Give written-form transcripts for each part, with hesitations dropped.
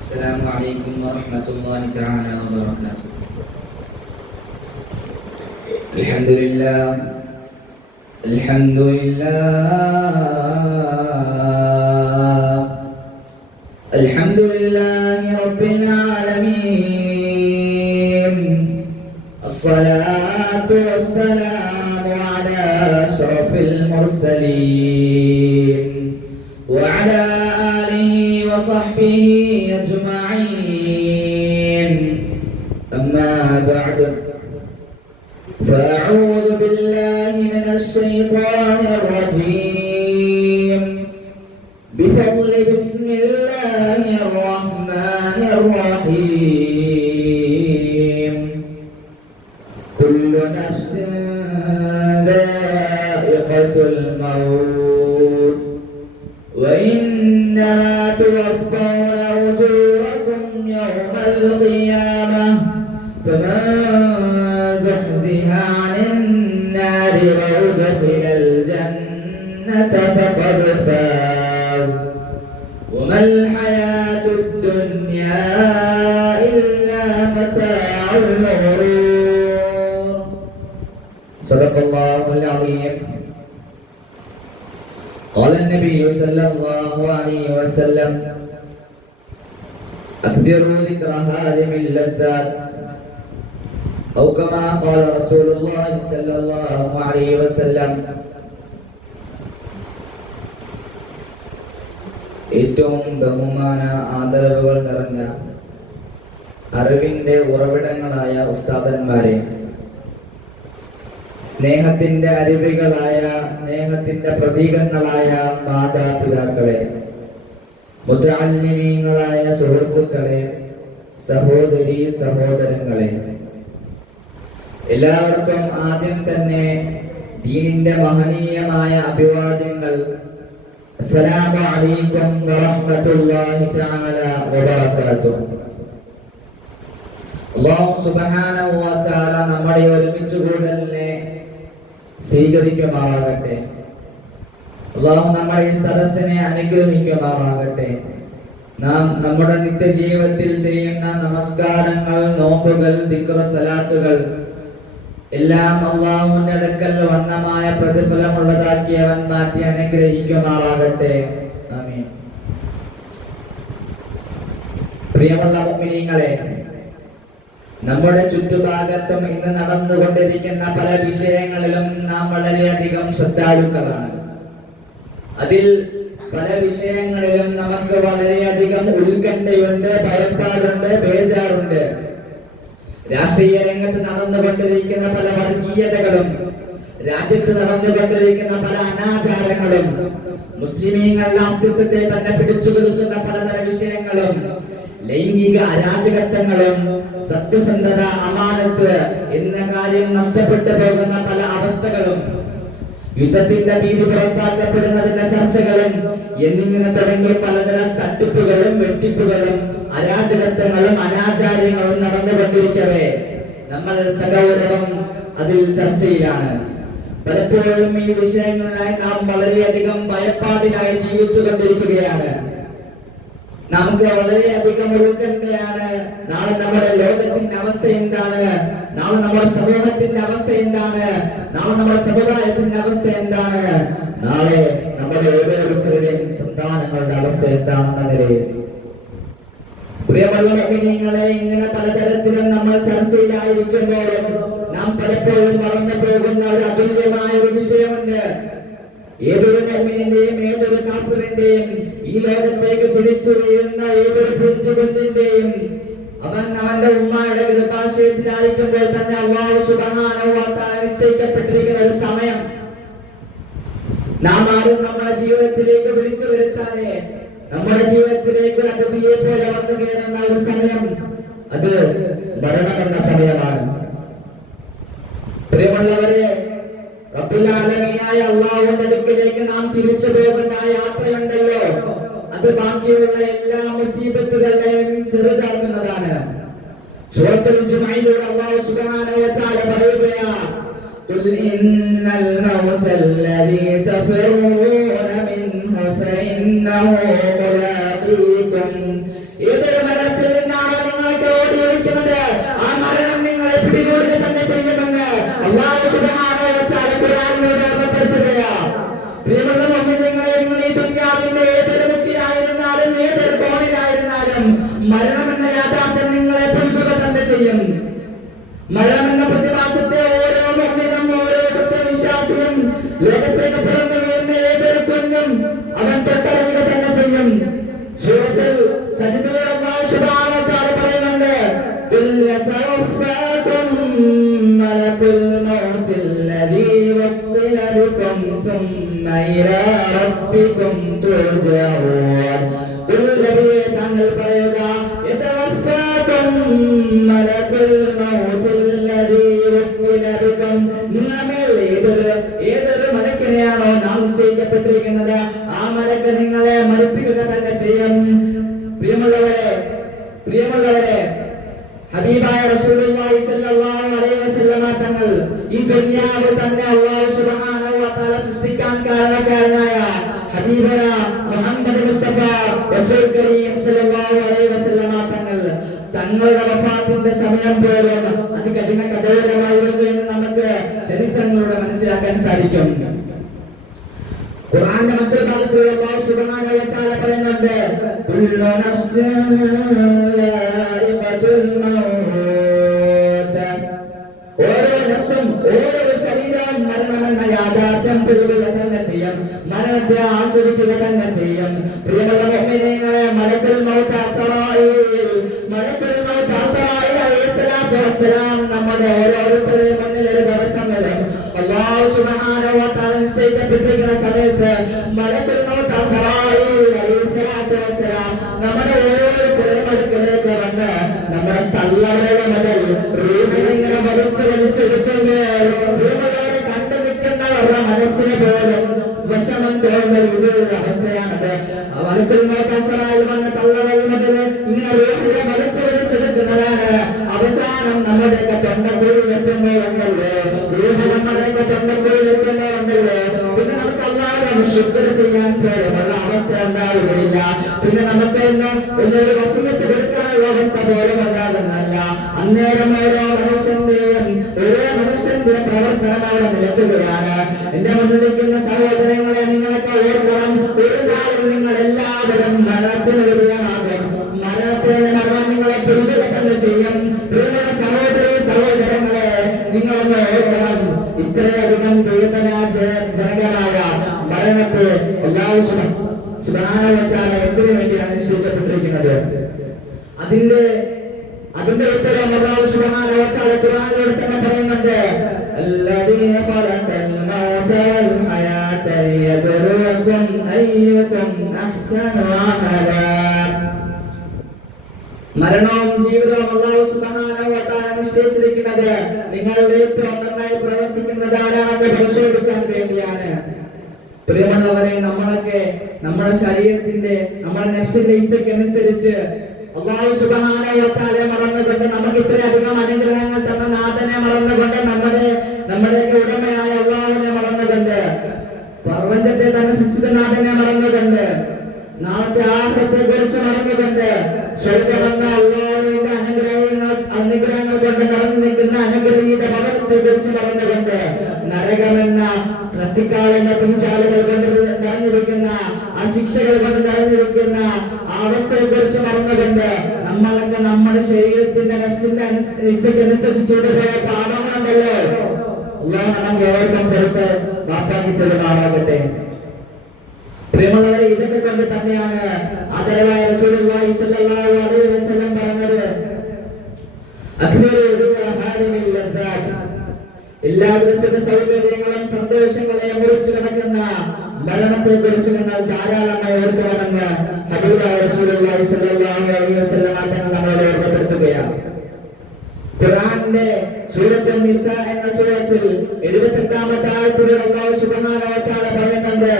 السلام عليكم ورحمة الله تعالى وبركاته. الحمد لله الحمد لله الحمد لله رب العالمين. الصلاة والسلام على أشرف المرسلين وعلى آله وصحبه أجمعين. أما بعد، فأعوذ بالله من الشيطان الرجيم بفضل بسم الله الرحمن الرحيم. كل نفس ذائقة الموت وإنما توفون أجوركم يوم القيامة فمن زحزح عن النار وأدخل الجنة فقد فاز وما الحياة الدنيا إلا متاع الغرور. صدق الله العظيم. قال النبي صلى الله عليه وسلم: أكثروا ذكر هادم اللذات، أو كما قال رسول الله صلى الله عليه وسلم. ഏറ്റവും ബഹുമാന ആദരവുകൾ നിറഞ്ഞ അറിവിന്റെ ഉറവിടങ്ങളായ ഉസ്താദന്മാരെ, സ്നേഹത്തിന്റെ അരുവികളായ, സ്നേഹത്തിന്റെ പ്രതീകങ്ങളായ മാതാപിതാക്കളെ, മുതഅല്ലിമീങ്ങളായ സുഹൃത്തുക്കളെ, സഹോദരീ സഹോദരങ്ങളെ, എല്ലാവർക്കും ആദ്യം തന്നെ ദീനിന്റെ മഹനീയമായ അഭിവാദ്യങ്ങൾ. അസ്സലാമു അലൈക്കും വറഹ്മത്തുള്ളാഹി തആല വബറകാതുഹു. അല്ലാഹു സുബ്ഹാനഹു വ തആല നമ്മുടെ ഒരുമിച്ച് കൂടലിനെ സ്വീകരിക്കുമാറാകട്ടെ. അല്ലാഹു നമ്മുടെ ഈ സദസ്സിനെ അനുഗ്രഹിക്കുമാറാകട്ടെ. നാം നമ്മുടെ നിത്യജീവിതത്തിൽ ചെയ്യുന്ന നമസ്കാരങ്ങൾ, നോമ്പുകൾ, ദിക്ർ, സലാത്തുകൾ എല്ലാം അല്ലാഹുവിന്റെ അടുക്കൽ വണ്ണമായ പ്രതിഫലമുള്ളതാക്കി അവൻ മാറ്റി അനുഗ്രഹിക്കുമാറാകട്ടെ. ആമീൻ. പ്രിയമുള്ള മുഅ്മിനീങ്ങളെ, നമ്മുടെ ചുറ്റുഭാഗത്തും ഇന്ന് നടന്നുകൊണ്ടിരിക്കുന്ന പല വിഷയങ്ങളിലും നാം വളരെയധികം ശ്രദ്ധാലുക്കളാണ്. അതിൽ പല വിഷയങ്ങളിലും നമുക്ക് വളരെയധികം ഉത്കണ്ഠയുണ്ട്, ഭയപ്പാടുണ്ട്, ബേജാറുണ്ട്. രാഷ്ട്രീയ രംഗത്ത് നടന്നുകൊണ്ടിരിക്കുന്ന പല വർഗീയതകളും, രാജ്യത്ത് നടന്നുകൊണ്ടിരിക്കുന്ന പല അനാചാരങ്ങളും, മുസ്ലിമീങ്ങളുടെ അസ്തിത്വത്തെ തന്നെ പിടിച്ചുകൊടുക്കുന്ന പലതര വിഷയങ്ങളും, ലൈംഗിക അരാജകത്വങ്ങളും, സത്യസന്ധത, അമാനത്ത് എന്ന കാര്യം നഷ്ടപ്പെട്ടു പോകുന്ന പല അവസ്ഥകളും, യുദ്ധത്തിന്റെ ഭീതി പുറത്താക്കപ്പെടുന്നതിന്റെ ചർച്ചകളും എന്നിങ്ങനെ തുടങ്ങിയ പലതരം തട്ടിപ്പുകളും, വെട്ടിപ്പുകളും, അരാജകത്വങ്ങളും, അനാചാര്യങ്ങളും നടന്നുകൊണ്ടിരിക്കവേ നമ്മൾ സഗൗരവം അതിൽ ചർച്ചയിലാണ്. പലപ്പോഴും ഈ വിഷയങ്ങളിലായി നാം വളരെയധികം ഭയപ്പാടിലായി ജീവിച്ചു കൊണ്ടിരിക്കുകയാണ്. നമുക്ക് വളരെയധികം ഉത്കണ്ഠയാണ്. നാളെ നമ്മുടെ ലോകത്തിന്റെ അവസ്ഥ എന്താണ്? നാളെ നമ്മുടെ സമൂഹത്തിന്റെ അവസ്ഥ എന്താണ്? നാളെ നമ്മുടെ സമുദായത്തിന്റെ അവസ്ഥ എന്താണ്? നാളെ നമ്മുടെ ഓരോരുത്തരുടെയും സന്താനങ്ങളുടെ അവസ്ഥ എന്താണെന്ന നിലയിൽ പ്രിയമുള്ള മുഅ്മിനീങ്ങളെ, ഇങ്ങനെ പലതരത്തിലും നമ്മൾ ചർച്ചയിലായിരിക്കുമ്പോഴും നാം പലപ്പോഴും മറന്നു പോകുന്ന ഒരു അതുല്യമായ ഒരു വിഷയമുണ്ട്. ഏതൊരു മുഅ്മിനിന്റെയും ഏതൊരു കാഫിറിന്റെയും ഈ ലോകത്തേക്ക് തിരിച്ചു വീഴുന്ന ഏതൊരു പുറ്റുകുഞ്ഞിന്റെയും അവൻ അവന്റെ ഉമ്മയുടെ ഗർഭാശയത്തിലായിരിക്കുമ്പോൾ തന്നെ അല്ലാഹു സുബ്ഹാനഹു വ തആല നിശ്ചയിക്കപ്പെട്ടിരിക്കുന്ന ഒരു സമയം നാം ആരും നമ്മുടെ ജീവിതത്തിലേക്ക് വിളിച്ചു വരുത്താനേ, നമ്മുടെ ജീവിതത്തിലേക്ക് ഒരു അതിഥിയെ പോലെ വന്നു കയറുന്ന ഒരു സമയം, അത് മരണമെന്ന സമയമാണ്. പ്രിയമുള്ളവരെ, റബ്ബുൽ ആലമീനായ അല്ലാഹുവിന്റെ അടുക്കലേക്ക് നാം തിരിച്ചു പോകുന്ന യാത്രയുണ്ടല്ലോ, അത് ബാക്കിയുള്ള എല്ലാ മുസീബത്തുകളെയും ചെറുതാക്കുന്നതാണ്. സൂറത്തുൽ ജുമഅയിലൂടെ അല്ലാഹു സുബ്ഹാനഹു വ തആല പറയുകയാണ്: ഖുൽ ഇന്നൽ മൗത അല്ലദീ തഫറൂന മിൻഹു ഫഇന്നഹു മുലാഖീകും നിങ്ങളൊക്കെ ഓടി ഒളിക്കുന്നത് ആ മരണം നിങ്ങളെ പിടികൂടുക തന്നെ ചെയ്യുമെന്ന് അല്ലാഹു സുബ്ഹാനഹു വ തആല ഖുർആനിലൂടെ ഓർമ്മപ്പെടുത്തുകയാണ്. പ്രിയമുള്ള മുഅ്മിനീങ്ങളെ, നിങ്ങൾ ഈ ദുനിയാവിന്റെ ഏതൊരു മുക്കിലായിരുന്നാലും ഏതൊരു കോണിലായിരുന്നാലും മരണമെന്ന യാഥാർത്ഥ്യം നിങ്ങളെ പുൽകുക തന്നെ ചെയ്യും. മരണമെന്ന പ്രതിഭാസത്തെ ഓരോ മുഅ്മിനും ഓരോ സത്യവിശ്വാസിയും ലോകത്തേക്ക് പിറന്നു വീഴുന്ന ഏതൊരു കുഞ്ഞും അവൻ തൊട്ടറിയുക തന്നെ ചെയ്യും. സൂറത്തുൽ സജ്ദയിൽ അല്ലാഹു സുബ്ഹാനഹു വ തആല പറയുന്നുണ്ട്, യതവഫാകും മലകുൽ മൗത്തിൽ ലദീ വഖില ബികും സുമ്മ ഇലാ റബ്ബികും തുർജഊൻ. താങ്കൾ പറയുക, യതവഫാകും മലകുൽ മൗത്തിൽ ലദീ വഖില ബികും. നിങ്ങളിൽ ഏതൊരു മലക്കിനെയാണോ നാം നിശ്ചയിക്കപ്പെട്ടിരിക്കുന്നത് ആ മലക്ക് നിങ്ങളെ മരിപ്പിക്കുക തന്നെ ചെയ്യും. പ്രിയമുള്ളവരെ, ഹബീബായ റസൂലുള്ളാഹി സ്വല്ലല്ലാഹു അലൈഹി വസല്ലമ തങ്ങൾ ഈ ദുനിയാവ് തന്നെ അല്ലാഹു സുബ്ഹാനഹു വ തആല സൃഷ്ടിക്കാൻ കാരണക്കാരനായ ഹബീബന മുഹമ്മദ് മുസ്തഫ റസൂൽ കരീം സ്വല്ലല്ലാഹു അലൈഹി വസല്ലമ തങ്ങളുടെ വഫാത്തിന്റെ സമയം പോലും അതികഠിന കഠോരമായിരുന്നു എന്ന് നമുക്ക് ചരിത്രങ്ങളുടെ മനസ്സിലാക്കാൻ സാധിക്കും. ഖുർആന്റെ മറ്റൊരു ഭാഗത്തിൽ അല്ലാഹു സുബ്ഹാനഹു വ തആല പറയുന്നുണ്ട്, കുല്ലു നഫ്സിൻ ലായിഖത്തുൽ മൗത്ത്. ഓരോ നഫ്സും ഓരോ ശരീരവും മരണമെന്ന യാഥാർത്ഥ്യം പുൽകുക തന്നെ ചെയ്യും, മരണത്തെ ആസ്വദിക്കുക തന്നെ ചെയ്യും. പ്രിയമുള്ള മുഅ്മിനീങ്ങളെ, മലക്കുൽ മൗത്ത് അസ്റാഈൽ അലൈഹിസ്സലാത്തു വസ്സലാം നമ്മുടെ ഓരോരുത്തരുടെയും മുന്നിൽ ഒരു ദിവസം വരും. അല്ലാഹു സുബ്ഹാനഹു വ തആല നിശ്ചയിക്കപ്പെട്ടിരിക്കുന്ന സമയത്ത് മലക്കുൽ മൗത്ത് അസ്റാഈൽ അലൈഹിസ്സലാത്തു വസ്സലാം നമ്മുടെ ഓരോരുത്തരുടെയും അടുക്കലേക്ക് വന്ന് നമ്മുടെ തള്ളവരെ മുതൽ റൂഹിനെ വലിച്ചെടുക്കുമ്പോൾ പ്രിയമുള്ളവരെ കണ്ടു നിൽക്കുന്നവരുടെ മനസ്സിന് പോലും വിഷമം തോന്നുന്ന രീതിയിലുള്ള അവസ്ഥയാണത്. മലക്കുൽ മൗത്ത് അസ്റാഈൽ വന്ന തള്ളവരെ മുതൽ ഇങ്ങനെ റൂഹിനെ വലിച്ചെടുക്കുന്നതാണ്. അവസാനം നമ്മുടെയൊക്കെ തൊണ്ടക്കുഴിയിലെത്തുമ്പോഴുണ്ടല്ലോ, റൂഹ് നമ്മുടെയൊക്കെ തൊണ്ടക്കുഴിയിലെത്തുമ്പോഴുണ്ടല്ലോ, പിന്നെ നമുക്ക് അല്ലാഹുവിനെ ശുക്ർ ചെയ്യാൻ പോലുമുള്ള അവസ്ഥ ഉണ്ടാവുകയില്ല. പിന്നെ നമുക്ക് ഒന്നൊരു വസിയത്ത് കൊടുക്കാനുള്ള അവസ്ഥ പോലും ഉണ്ടാകുന്നല്ല. അന്നേരം ഓരോ മനുഷ്യന്റെ പ്രവർത്തനം അവിടെ നിലക്കുകയാണ്. എന്റെ മുന്നിൽ നിൽക്കുന്ന സഹോദരങ്ങളെ, നിങ്ങളൊക്കെ ഓർക്കണം, ഒരു കാലം നിങ്ങൾ എല്ലാവരും മരണത്തിന് വിധേയമാകും. മരണത്തിന് മരണം നിങ്ങളെ പിന്തുണ തന്നെ ചെയ്യും. പ്രിയമുള്ള സഹോദരങ്ങളെ, നിങ്ങളൊന്ന് ഓർക്കണം, ഇത്രയധികം വേദനാജനകമായ മരണത്തെ അല്ലാഹു സുബ്ഹാനഹു വ തആല എന്തിനു വേണ്ടിയാണ് നിശ്ചയിക്കപ്പെട്ടിരിക്കുന്നത്? അതിന്റെ ഉത്തരം അല്ലാഹു സുബ്ഹാനഹു വ തആല ഖുർആനിലൂടെ തന്നെ പറയുന്നുണ്ട്, അല്ലദീ ഖലഖൽ മൗത വൽ ഹയാത ലിയബ്ലുവകും അയ്യുകും അഹ്സനു അമലാ. മരണവും ജീവിതവും അല്ലാഹു സുബ്ഹാനഹു വ തആല നിശ്ചയിച്ചിരിക്കുന്നത് നിങ്ങളുടെ ഏറ്റവും നന്നായി പ്രവർത്തിക്കുന്നത് ആരാണെന്ന് പരിശോധിക്കാൻ വേണ്ടിയാണ്. പ്രിയമുള്ളവരെ, നമ്മളൊക്കെ നമ്മുടെ ശരീരത്തിന്റെ നമ്മുടെ നഫ്സിന്റെ ഇച്ഛയ്ക്കനുസരിച്ച് അല്ലാഹു സുബ്ഹാനഹു വ തആല മറന്നുകൊണ്ട് നമുക്ക് ഇത്രയധികം അനുഗ്രഹങ്ങൾ തന്ന നാഥനെ മറന്നുകൊണ്ട് നമ്മുടെയൊക്കെ ഉടമയായ അല്ലാഹുവിനെ മറന്നുകൊണ്ട് പ്രപഞ്ചത്തെ തന്നെ സൃഷ്ടിച്ച നാഥനെ മറന്നുകൊണ്ട് നാളത്തെ ആഖിറത്തെ കുറിച്ച് മറന്നുകൊണ്ട് സ്വർഗ്ഗമെന്ന അല്ലാഹുവിന്റെ അനുഗ്രഹങ്ങൾ കൊണ്ട് നിറഞ്ഞു നിൽക്കുന്ന അനുഗ്രഹീത ഭവനത്തെ കുറിച്ച് മറന്നുകൊണ്ട് നരകമെന്ന കത്തിക്കാളെന്ന തീച്ചാലുകൾ കൊണ്ട് നിറഞ്ഞിരിക്കുന്ന ആ ശിക്ഷകൾ കൊണ്ട് നിറഞ്ഞിരിക്കുന്ന ആ അവസ്ഥയെ കുറിച്ച് മറന്നുകൊണ്ട് നമ്മളൊക്കെ നമ്മുടെ ശരീരത്തിന്റെ നഫ്സിന്റെ ഇച്ഛയ്ക്കനുസരിച്ചുകൊണ്ട് പോയ പാപങ്ങളുണ്ടല്ലോ, അല്ലാഹു നമുക്ക് ഏവർക്കും പുറത്ത് വാക്കാക്കി തരുമാറാകട്ടെ. പ്രിയമുള്ളവരെ, ഇതൊക്കെ കൊണ്ട് തന്നെയാണ് ആദരവായ റസൂലുള്ളാഹി സ്വല്ലല്ലാഹു അലൈഹി വസല്ലം പറഞ്ഞത്, എല്ലാവിധ സുഖ സൗകര്യങ്ങളും സന്തോഷങ്ങളെയും മുറിച്ചു കിടക്കുന്ന മരണത്തെ കുറിച്ച് നിങ്ങൾ ധാരാളമായി ഓർക്കണമെന്ന് ഹബീബായ റസൂലുള്ളാഹി സ്വല്ലല്ലാഹു അലൈഹി വസല്ലം തങ്ങൾ നമ്മളെ ഓർമ്മപ്പെടുത്തുകയാണ്. ഖുർആനിന്റെ സൂറത്തുൻ നിസാ എന്ന സൂറത്തിൽ 78ാമത്തെ ആയത്തിൽ അല്ലാഹു സുബ്ഹാനഹു വ തആല പറയുന്നുണ്ട്,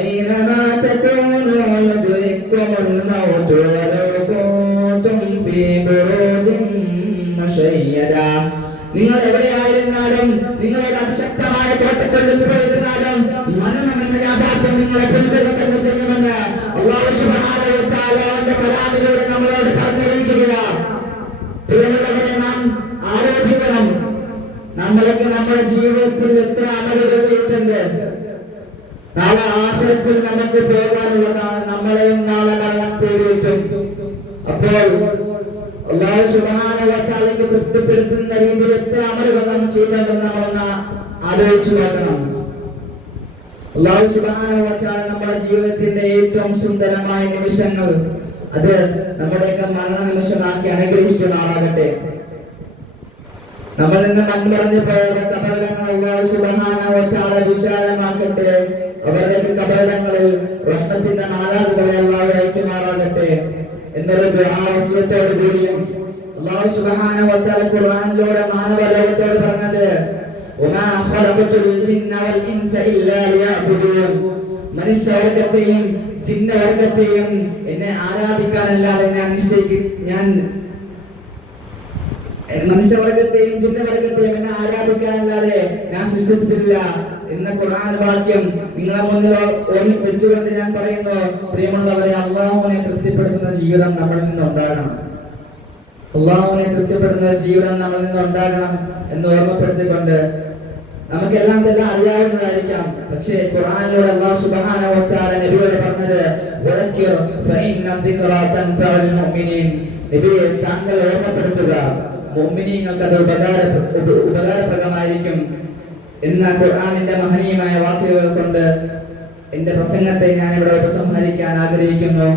അയ്നമാ തകൂനൂ യുദ്രിക്കുമുൽ മൗതു വലൗ കുൻതും ഫീ ബുറൂജിൻ മുശയ്യദാ. നിങ്ങൾ എവിടെയായിരുന്നാലും, നിങ്ങളുടെ അതിശക്തമായ കോട്ടക്കുള്ളിൽ പോയിരുന്നാലും മരണമെന്ന യാഥാർത്ഥ്യം നിങ്ങളെ പിന്തുണ തന്നെ ചെയ്യുമെന്ന് അല്ലാഹു സുബ്ഹാനഹു വ തആല അവന്റെ കലാമിലൂടെ നമ്മളോട് പറഞ്ഞിരിക്കുകയാണ്. നാളെ ആഖിറത്തിൽ നമുക്ക് പോകാനുള്ളതാണ്. നമ്മളെയും നാളെ മരണം തേടിയെത്തും. അപ്പോൾ അല്ലാഹു സുബ്ഹാനഹു വ തആലയ്ക്ക് തൃപ്തിപ്പെടുത്തുന്ന രീതിയിൽ എത്ര അമലുകൾ നാം ചെയ്തിട്ടുണ്ടെന്ന് നമ്മളൊന്ന് ആലോചിച്ചു നോക്കണം. അല്ലാഹു സുബ്ഹാനഹു വ തആല നമ്മുടെ ജീവിതത്തിന്റെ ഏറ്റവും സുന്ദരമായ നിമിഷങ്ങൾ അത് നമ്മുടെയൊക്കെ മരണ നിമിഷമാക്കി അനുഗ്രഹിക്കുമാറാകട്ടെ. നമ്മൾ നിന്ന് മൺമറഞ്ഞു പോയവരുടെ കബറിടങ്ങൾ അല്ലാഹു സുബ്ഹാനഹു വ തആല വിശാലമാക്കട്ടെ. അവരുടെയൊക്കെ കബറിടങ്ങളിൽ റഹ്മത്തിന്റെ മാലാഖകളെ അല്ലാഹു അയക്കുമാറാകട്ടെ എന്നൊരു ദുആ വസിയത്തോടു കൂടിയും അല്ലാഹു സുബ്ഹാനഹു വ തആല ഖുർആനിലൂടെ മാനവലോകത്തോട് പറഞ്ഞത് വമാ ഖലഖതുൽ ജിന്ന വൽ ഇൻസ ഇല്ലാ ലിയഅ്ബുദൂൻ, മനുഷ്യവർഗത്തെയും ജിന്നവർഗത്തെയും എന്നെ ആരാധിക്കാനല്ലാതെ ഞാൻ മനുഷ്യവർഗത്തെയും ജിന്നവർഗത്തെയും എന്നെ ആരാധിക്കാനല്ലാതെ ഞാൻ സൃഷ്ടിച്ചിട്ടില്ല എന്ന ഖുർആൻ വാക്യം നിങ്ങളെ മുന്നിൽ വെച്ചുകൊണ്ട് ഞാൻ പറയുന്നു, പ്രിയമുള്ളവരെ, അല്ലാഹുവിനെ തൃപ്തിപ്പെടുത്തുന്ന ജീവിതം നമ്മളിൽ നിന്ന് ഉണ്ടാകണം. അല്ലാഹുവിനെ തൃപ്തിപ്പെടുത്തുന്ന ജീവിതം നമ്മളിൽ നിന്ന് ഉണ്ടാകണം എന്ന് ഓർമ്മപ്പെടുത്തിക്കൊണ്ട് നമുക്കെല്ലാം ഇതെല്ലാം അറിയാവുന്നതായിരിക്കാം. പക്ഷേ ഖുർആനിലൂടെ അല്ലാഹു സുബ്ഹാനഹു വ തആല നബിയോട് പറഞ്ഞത് വദക്കിർ ഫഇന്ന ദിക്റാ തൻഫഉൽ മുഅ്മിനീൻ, നബിയെ താങ്കൾ ഓർമ്മപ്പെടുത്തുക, മുഅ്മിനീങ്ങൾക്ക് അത് ഉപകാരപ്രദമായിരിക്കും എന്ന ഖുർആനിന്റെ മഹനീയമായ വാക്കുകൾ കൊണ്ട് എന്റെ പ്രസംഗത്തെ ഞാൻ ഇവിടെ ഉപസംഹരിക്കാൻ ആഗ്രഹിക്കുന്നു.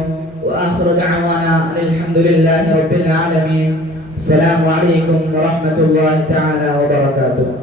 വആഖിറു ദഅവാനാ അൽഹംദുലില്ലാഹി റബ്ബിൽ ആലമീൻ. അസ്സലാമു അലൈക്കും വറഹ്മത്തുള്ളാഹി തആല വബറകാതുഹു.